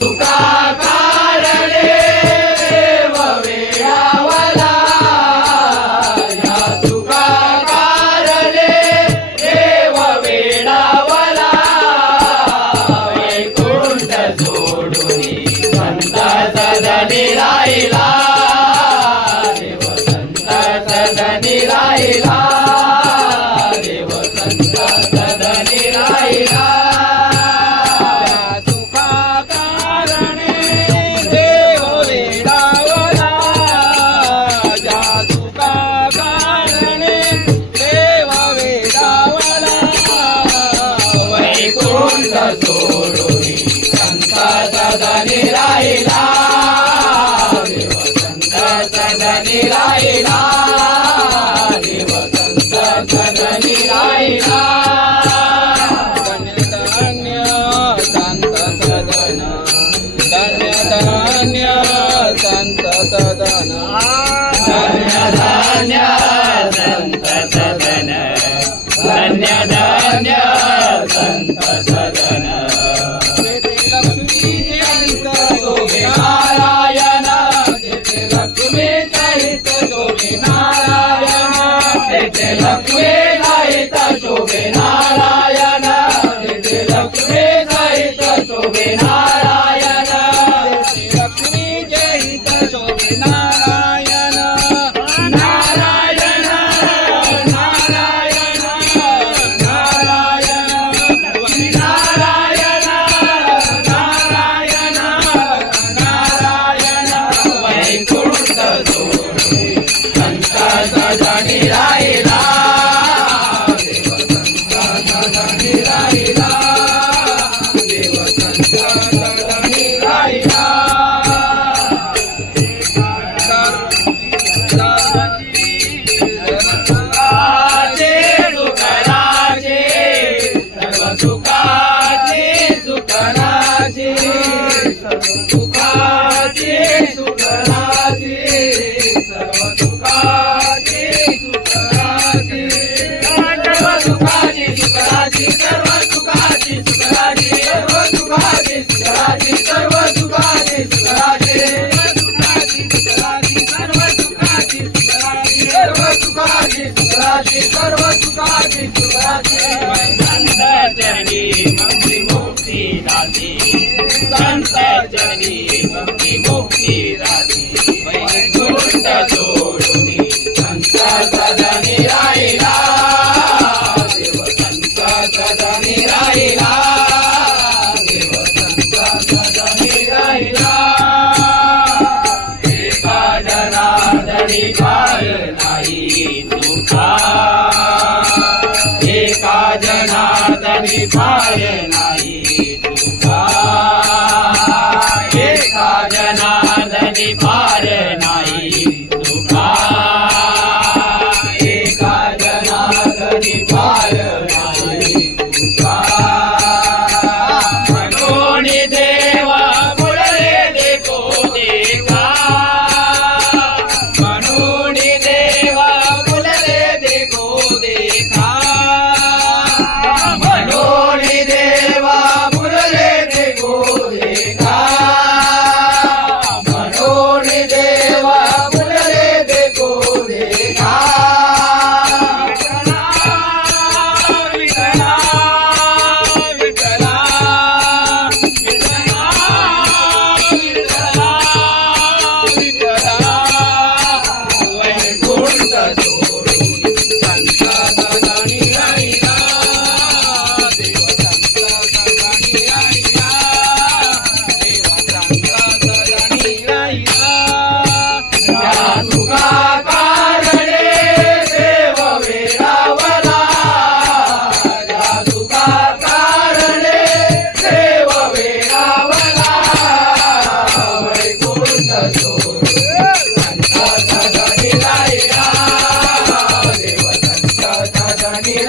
Dubai. धन्य संत सदन. धन्य धन्य संत सदन. धन्य धन्य संत सदन. धन्य धन्य संत सदन. लक्ष्मी सहित शोभे नारायण लक्ष्मी सहित शोभे नारायण सर्व सुखाची सुखाची मंगल चरणी मंगल राधी संत चरणी मुक्ती मुक्ती राधी. वैकुंठ सोडून संत सदनी राहिला. देव संत सदनी राहिला. देव संत सदनी राहिला. एका नाही तुका. नाही पार नाही तुका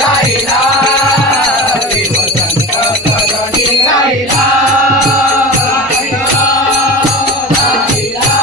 la la